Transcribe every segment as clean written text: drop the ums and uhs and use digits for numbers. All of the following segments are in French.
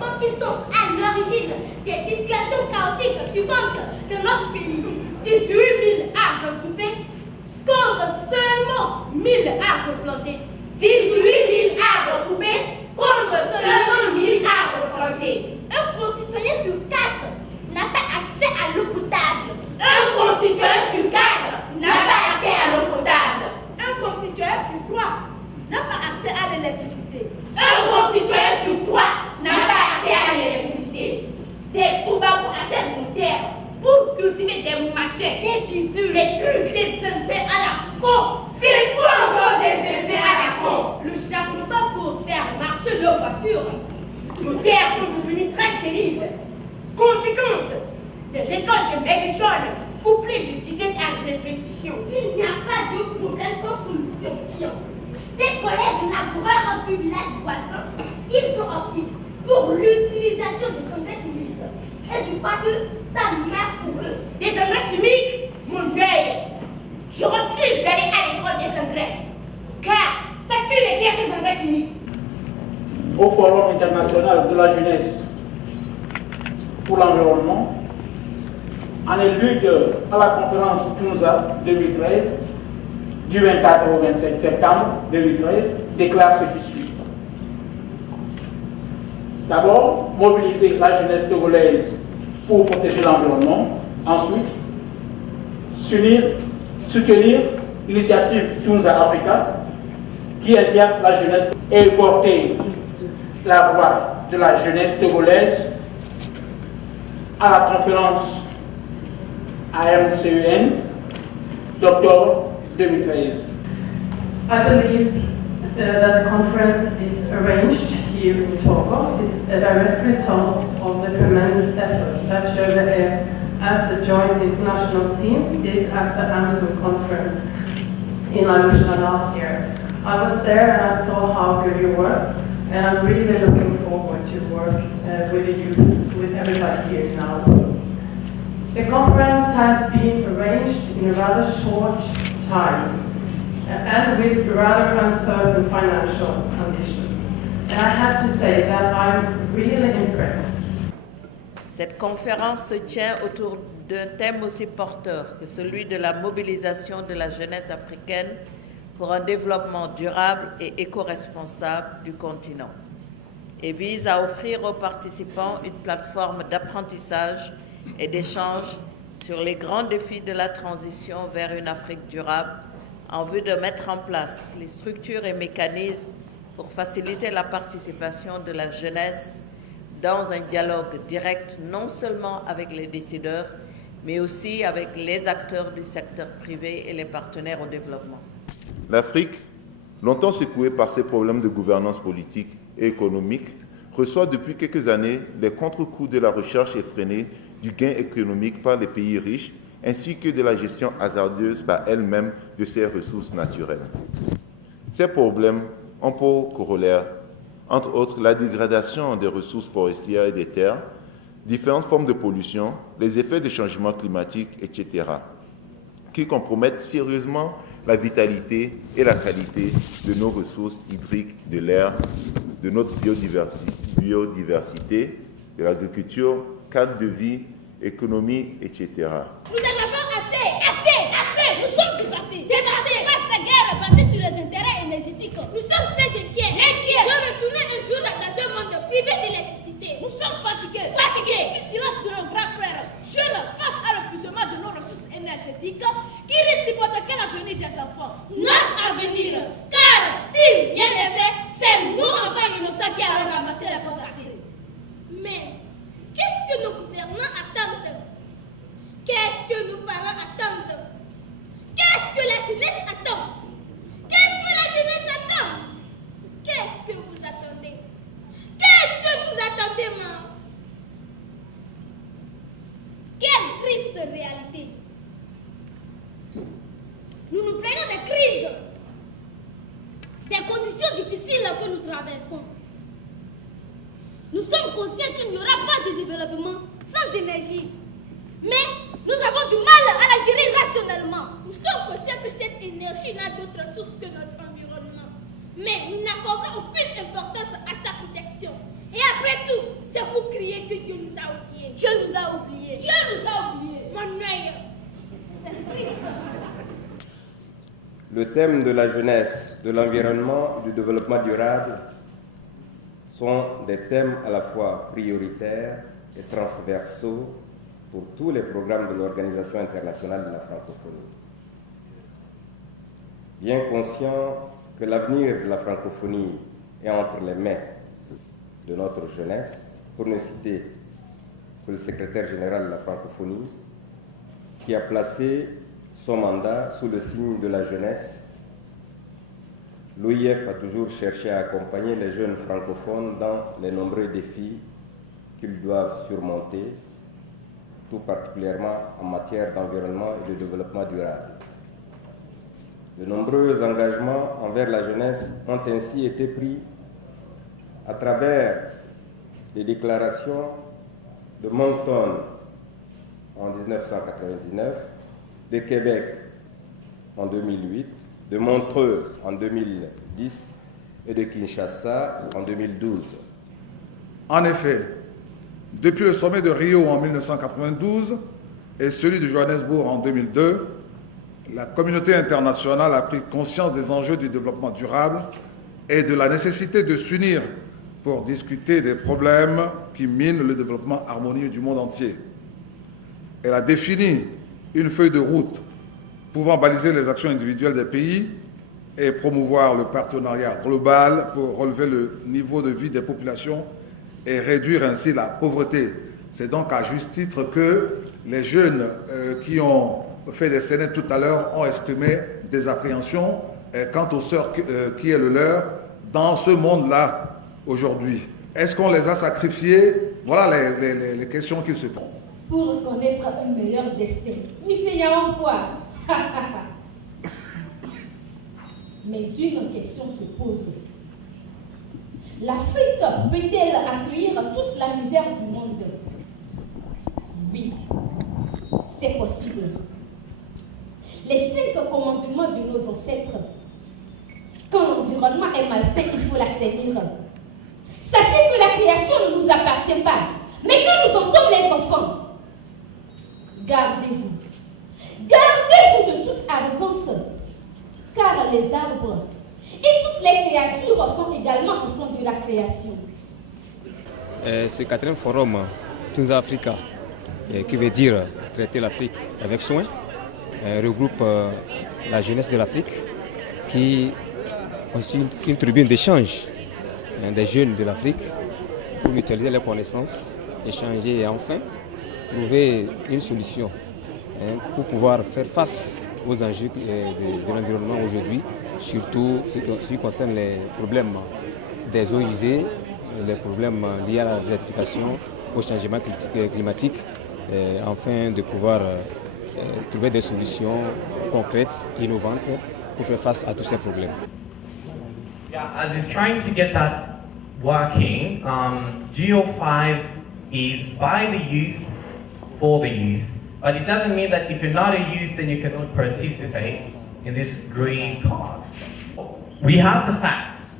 changements qui sont à l'origine des situations chaotiques suivantes de notre pays. 18 000 arbres coupés contre seulement 1 000 arbres plantés. 18 000 arbres coupés contre seulement 1 000 arbres plantés. Un concitoyen sur 4 n'a pas accès à l'eau potable. Un concitoyen sur 4 n'a pas accès à l'eau potable. Un concitoyen sur 3 n'a pas accès à l'électricité. Un concitoyen sur 3 n'a pas accès à l'électricité. Des troubadours achètent mon terre pour cultiver des machins, des pitures, des trucs, des zinzins à la con. C'est quoi encore des zinzins à la con? Le charbon pour faire marcher nos voitures. Nos terres sont devenues très stériles. Conséquence, des récoltes de maigrichonnes couplées de dizaines à répétition. Il n'y a pas de problème sans solution. Des collègues laboureurs du village voisin, ils sont optés pour l'utilisation des engrais chimiques. Et je crois que ça marche pour eux. Des engrais chimiques, mon vieil, je refuse d'aller à l'école des engrais. Car ça tue les terres, ces engrais chimiques. Au Forum international de la jeunesse pour l'environnement, en élude à la conférence Tunza 2013, du 24 au 27 septembre 2013, déclare ce qui suit. D'abord, mobiliser la jeunesse togolaise pour protéger l'environnement. Ensuite, soutenir l'initiative Tunza Africa qui incarne la jeunesse et porter la voix de la jeunesse togolaise à la conférence AMCEN d'octobre 2013. I believe that the conference is arranged here in Togo is a direct result of the tremendous effort that Chauvet as the joint international team did at the Amsterdam conference in Arusha last year. I was there and I saw how good you were, and I'm really looking forward to work with the youth, with everybody here now. The conference has been arranged in a rather short time and with rather uncertain financial conditions. And I have to say that I'm really impressed. Cette conférence se tient autour d'un thème aussi porteur que celui de la mobilisation de la jeunesse africaine pour un développement durable et éco-responsable du continent et vise à offrir aux participants une plateforme d'apprentissage et d'échange sur les grands défis de la transition vers une Afrique durable en vue de mettre en place les structures et mécanismes pour faciliter la participation de la jeunesse dans un dialogue direct non seulement avec les décideurs, mais aussi avec les acteurs du secteur privé et les partenaires au développement. L'Afrique, longtemps secouée par ses problèmes de gouvernance politique et économique, reçoit depuis quelques années les contre-coups de la recherche effrénée du gain économique par les pays riches, ainsi que de la gestion hasardeuse par elle-même de ses ressources naturelles. Ces problèmes ont pour corollaire, entre autres, la dégradation des ressources forestières et des terres, différentes formes de pollution, les effets des changements climatiques, etc., qui compromettent sérieusement la vitalité et la qualité de nos ressources hydriques, de l'air, de notre biodiversité, de l'agriculture, cadre de vie, économie, etc. Nous en avons assez. Nous sommes dépassés. Par cette guerre basée sur les intérêts énergétiques. Nous sommes très inquiets. De retourner un jour dans un monde privé d'électricité. Nous sommes fatigués. Du silence de nos grands frères. Jeunes face à l'épuisement de nos ressources énergétiques qui risquent d'hypothéquer l'avenir des enfants. Notre avenir. Car si rien n'est fait, c'est nous enfants innocents qui allons ramasser les pots cassés. Mais qu'est-ce que nos gouvernants attendent? Qu'est-ce que nos parents attendent? Qu'est-ce que la jeunesse attend? Qu'est-ce que la jeunesse attend? Qu'est-ce que vous attendez? Qu'est-ce que vous attendez, maman? Quelle triste réalité! Nous nous plaignons des crises, des conditions difficiles que nous traversons. Nous sommes conscients qu'il n'y aura pas de développement sans énergie. Mais nous avons du mal à la gérer rationnellement. Nous sommes conscients que cette énergie n'a d'autre source que notre environnement. Mais nous n'accordons aucune importance à sa protection. Et après tout, C'est pour crier que Dieu nous a oubliés. Dieu nous a oubliés. Dieu nous a oubliés. Mon œil, c'est triste. Le thème de la jeunesse, de l'environnement et du développement durable sont des thèmes à la fois prioritaires et transversaux pour tous les programmes de l'Organisation internationale de la francophonie. Bien conscient que l'avenir de la francophonie est entre les mains de notre jeunesse, pour ne citer que le secrétaire général de la francophonie, qui a placé son mandat sous le signe de la jeunesse, l'OIF a toujours cherché à accompagner les jeunes francophones dans les nombreux défis qu'ils doivent surmonter, tout particulièrement en matière d'environnement et de développement durable. De nombreux engagements envers la jeunesse ont ainsi été pris à travers les déclarations de Moncton en 1999, de Québec en 2008, de Montreux en 2010 et de Kinshasa en 2012. En effet, depuis le sommet de Rio en 1992 et celui de Johannesburg en 2002, la communauté internationale a pris conscience des enjeux du développement durable et de la nécessité de s'unir pour discuter des problèmes qui minent le développement harmonieux du monde entier. Elle a défini une feuille de route pouvant baliser les actions individuelles des pays et promouvoir le partenariat global pour relever le niveau de vie des populations et réduire ainsi la pauvreté. C'est donc à juste titre que les jeunes qui ont fait des scénettes tout à l'heure ont exprimé des appréhensions quant au sort qui est le leur dans ce monde-là aujourd'hui. Est-ce qu'on les a sacrifiés? Voilà les questions qui se posent. Pour connaître un meilleur destin. Monsieur Yaompoa. Mais une question se pose. L'Afrique peut-elle accueillir toute la misère du monde? Oui, c'est possible. Les 5 commandements de nos ancêtres. Quand l'environnement est malsain, il faut l'assainir. Sachez que la création ne nous appartient pas. Mais quand nous en sommes les enfants, gardez-vous. Gardez-vous de toute arrogance. Car les arbres et toutes les créatures sont également enfants de la création. Ce 4e forum Tunza Africa, qui veut dire traiter l'Afrique avec soin, regroupe la jeunesse de l'Afrique qui constitue une tribune d'échange des jeunes de l'Afrique pour mutualiser leurs connaissances, échanger et enfin trouver une solution pour pouvoir faire face aux enjeux de l'environnement aujourd'hui, surtout ce qui concerne les problèmes des eaux usées, les problèmes liés à la désertification, au changement climatique, afin de pouvoir trouver des solutions concrètes, innovantes pour faire face à tous ces problèmes. Yeah, as he's trying to get that working, GO5 is by the youth, for the youth. But it doesn't mean that if you're not a youth, then you cannot participate in this green cause. We have the facts,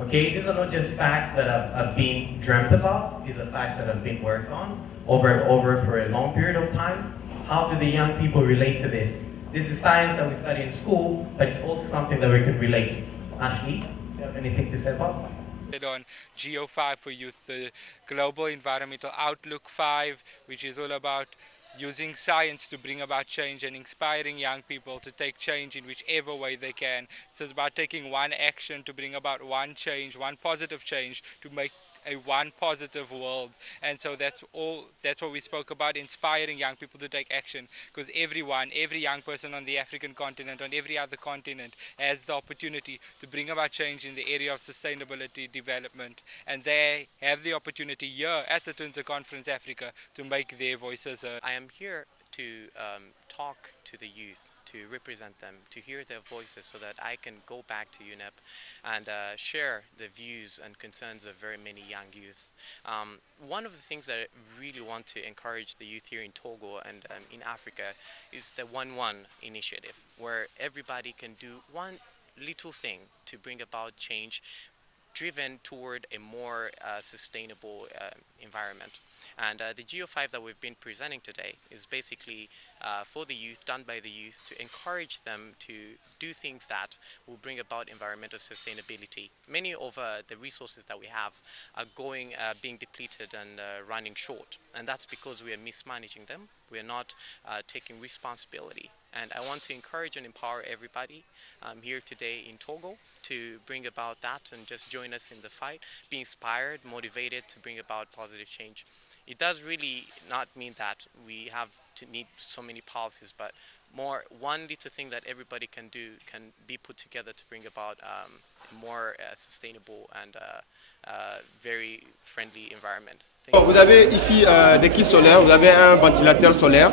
okay? These are not just facts that have been dreamt about. These are facts that have been worked on over and over for a long period of time. How do the young people relate to this? This is science that we study in school, but it's also something that we can relate. Ashley, do you have anything to say about that? On GO5 for Youth, the Global Environmental Outlook 5, which is all about using science to bring about change and inspiring young people to take change in whichever way they can. So it's about taking one action to bring about one change, one positive change to make a one positive world. And so that's what we spoke about, inspiring young people to take action, because every young person on the African continent, on every other continent, has the opportunity to bring about change in the area of sustainability development, and they have the opportunity here at the Tunza Conference Africa to make their voices heard. I am here to talk to the youth, to represent them, to hear their voices so that I can go back to UNEP and share the views and concerns of very many young youth. One of the things that I really want to encourage the youth here in Togo and in Africa is the 1-1 initiative, where everybody can do one little thing to bring about change, driven toward a more sustainable environment. And the Geo5 that we've been presenting today is basically for the youth, done by the youth, to encourage them to do things that will bring about environmental sustainability. Many of the resources that we have are being depleted and running short, and that's because we are mismanaging them. We are not taking responsibility. And I want to encourage and empower everybody here today in Togo to bring about that and just join us in the fight, be inspired, motivated to bring about positive change. It does really not mean that we have to need so many policies, but more one little thing that everybody can do can be put together to bring about a more sustainable and very friendly environment. Vous avez ici des kits solaires, vous avez un ventilateur solaire,